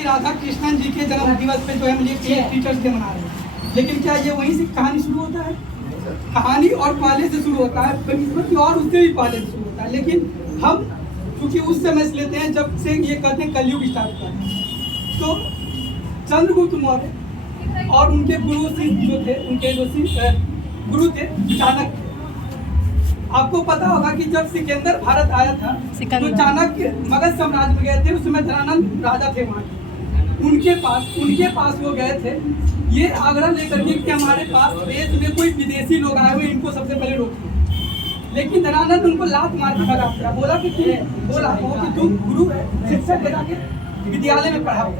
सर्वपल्ली राधा कृष्णन जी के जन्म दिवस पे जो है मुझे टीचर्स डे मना रहे हैं, लेकिन क्या ये वहीं से कहानी शुरू होता है? कहानी और पहले से शुरू होता है, बल्कि और उससे भी पहले से शुरू होता है। लेकिन हम क्योंकि उस समय से लेते हैं जब से ये कहते हैं कलयुग स्टार्ट हुआ है। तो चंद्रगुप्त मौर्य और उनके गुरु जो थे, उनके जो गुरु थे चाणक्य। आपको पता होगा कि जब सिकंदर भारत आया था तो चाणक्य मगध साम्राज्य में गए थे। उस समय धनानंद राजा थे वहाँ के। उनके पास वो गए थे ये आग्रह लेकर के कि हमारे पास देश में कोई विदेशी लोग आए हुए, इनको सबसे पहले रोकिए। लेकिन धनानंद उनको लात मार के भगा दिया। बोला कि तुम गुरु है, शिक्षक है, जाके विद्यालय में पढ़ाओ,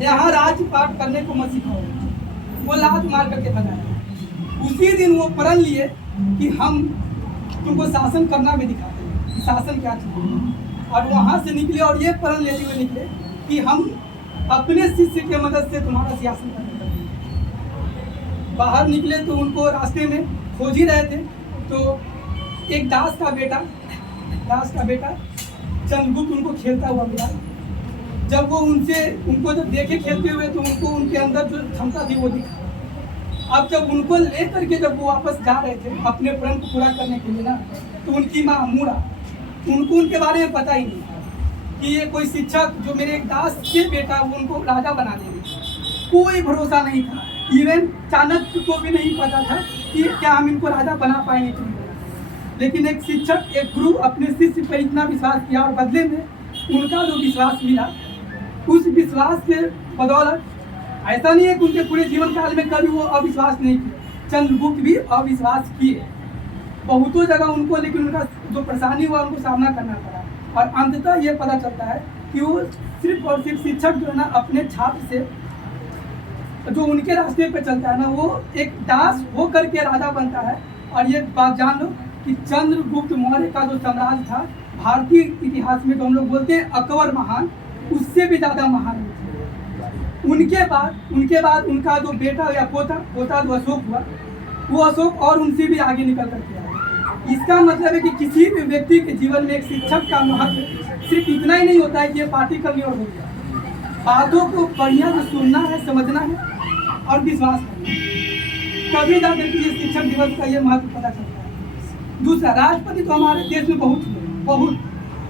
यहाँ राजपाट करने को मत सिखाओ। वो लात मार करके भगाया। उसी दिन वो प्रण लिए कि हम तुमको शासन करना भी दिखाते हैं, शासन क्या चीज़ है। और वहाँ से निकले और ये प्रण लेते हुए निकले कि हम अपने शिष्य के मदद से तुम्हारा शासन करने लगेंगे। बाहर निकले तो उनको रास्ते में खोज ही रहे थे, तो एक दास का बेटा चंद्रगुप्त उनको खेलता हुआ मिला। जब वो उनको जब देखे खेलते हुए तो उनको उनके अंदर जो क्षमता थी वो दिखा। अब जब उनको ले करके जब वो वापस जा रहे थे अपने प्रण को पूरा करने के लिए ना, तो उनकी माँ अमूरा, उनको उनके बारे में पता ही नहीं कि ये कोई शिक्षक जो मेरे एक दास के बेटा वो उनको राजा बना देंगे। कोई भरोसा नहीं था। इवन चाणक्य को भी नहीं पता था कि क्या हम इनको राजा बना पाएंगे कि नहीं। लेकिन एक शिक्षक, एक गुरु अपने शिष्य पर इतना विश्वास किया और बदले में उनका जो विश्वास मिला, उस विश्वास के बदौलत ऐसा नहीं है कि उनके पूरे जीवन काल में कभी वो अविश्वास नहीं किए। चंद्रगुप्त भी अविश्वास किए बहुतों जगह उनको, लेकिन उनका जो परेशानी हुआ उनको सामना करना पड़ा। और अंततः ये पता चलता है कि वो सिर्फ और सिर्फ शिक्षक जो है ना अपने छात्र से जो उनके रास्ते पे चलता है ना, वो एक दास हो करके राजा बनता है। और ये बात जान लो कि चंद्रगुप्त मौर्य का जो साम्राज्य था भारतीय इतिहास में, जो हम लोग बोलते हैं अकबर महान, उससे भी ज़्यादा महान थे। उनके बाद उनका जो बेटा या पोता जो अशोक हुआ, वो अशोक और उनसे भी आगे निकल करके आया। इसका मतलब है कि किसी भी व्यक्ति के जीवन में एक शिक्षक का महत्व सिर्फ इतना ही नहीं होता है कि ये पार्टी करनी और हो गया। बातों को बढ़िया से सुनना है, समझना है और विश्वास करना है, तभी जाकर के ये शिक्षक दिवस का ये महत्व पता चलता है। दूसरा, राष्ट्रपति तो हमारे देश में बहुत,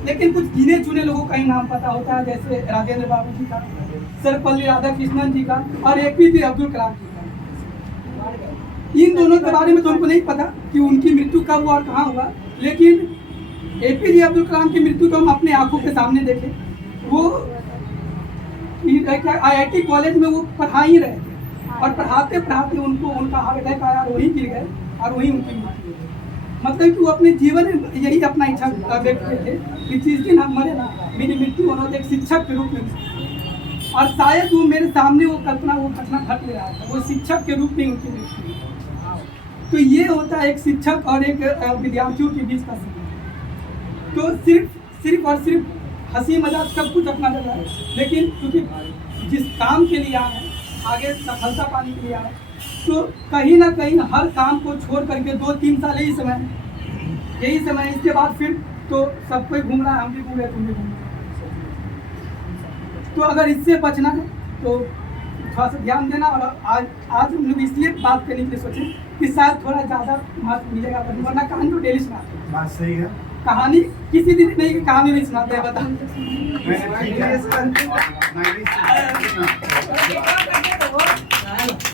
लेकिन कुछ गिने चुने लोगों का ही नाम पता होता है, जैसे राजेंद्र बाबू जी का, सर्वपल्ली राधाकृष्णन जी का और APJ अब्दुल कलाम जी का। इन दोनों के बारे में तो हमको नहीं पता कि उनकी मृत्यु कब हुआ और कहाँ हुआ, लेकिन APJ अब्दुल कलाम की मृत्यु तो हम अपने आंखों के सामने देखे। वो IIT कॉलेज में वो पढ़ा ही रहे थे और पढ़ाते पढ़ाते उनका हार्ट अटैक आया और वहीं गिर गए और वहीं उनकी मृत्यु हो गई। मतलब कि वो अपने जीवन में यही अपना इच्छा व्यक्त करते थे कि जिस दिन हम मरे ना, मेरी मृत्यु होना एक शिक्षक के रूप में। और शायद वो मेरे सामने वो घटना घट ले रहा था, वो शिक्षक के रूप में उनकी मृत्यु। तो ये होता है एक शिक्षक और एक विद्यार्थियों के बीच का संबंध। तो सिर्फ और सिर्फ हंसी मजाक सब कुछ अपना लग रहा है, लेकिन क्योंकि जिस काम के लिए आए हैं, आगे सफलता पाने के लिए आए, तो कहीं ना कहीं हर काम को छोड़ करके 2-3 साल यही समय, इसके बाद फिर तो सब कोई घूम रहा है, हम भी घूम रहे, तुम भी घूम रहे। तो अगर इससे बचना है तो थोड़ा सा ध्यान देना। और आज हम लोग इसलिए बात करने के लिए सोचे कि शायद थोड़ा ज़्यादा महत्व मिलेगा, वरना कहानी तो डेली सुनाते हैं। बात सही है। कहानी किसी दिन नहीं, कहानी नहीं सुनाते हैं, बता।